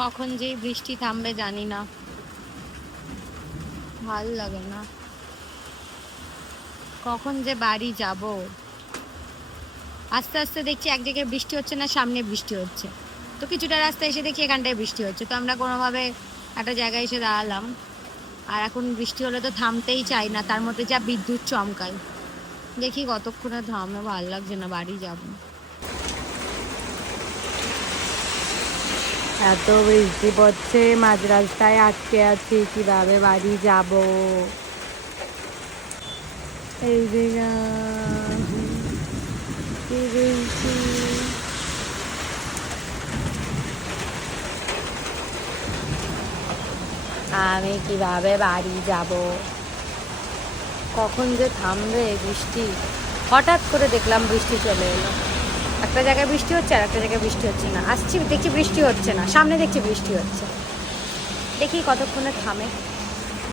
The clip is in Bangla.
কখন যে বৃষ্টি থামবে জানি না, ভাল লাগে না। কখন যে বাড়ি যাব। আস্তে আস্তে দেখছি এক জায়গায় বৃষ্টি হচ্ছে না, সামনে বৃষ্টি হচ্ছে। তো কিছুটা রাস্তা এসে দেখি এখানটায় বৃষ্টি হচ্ছে, তো আমরা কোনোভাবে একটা জায়গায় এসে দাঁড়ালাম। আর এখন বৃষ্টি হলে তো থামতেই চাই না, তার মধ্যে যা বিদ্যুৎ চমকায়। দেখি কতক্ষণে থামে, ভালো লাগছে না, বাড়ি যাব। এত বৃষ্টি পড়ছে, মাঝ রাস্তায় আটকে আছি, কিভাবে বাড়ি যাব। এই যে কি বৃষ্টি। আমি কিভাবে বাড়ি যাব, কখন যে থামবে বৃষ্টি। হঠাৎ করে দেখলাম বৃষ্টি চলে এলো। একটা জায়গায় বৃষ্টি হচ্ছে আর একটা জায়গায় বৃষ্টি হচ্ছে না। আসছি দেখছি বৃষ্টি হচ্ছে না, সামনে দেখছি বৃষ্টি হচ্ছে। দেখি কতক্ষণে থামে।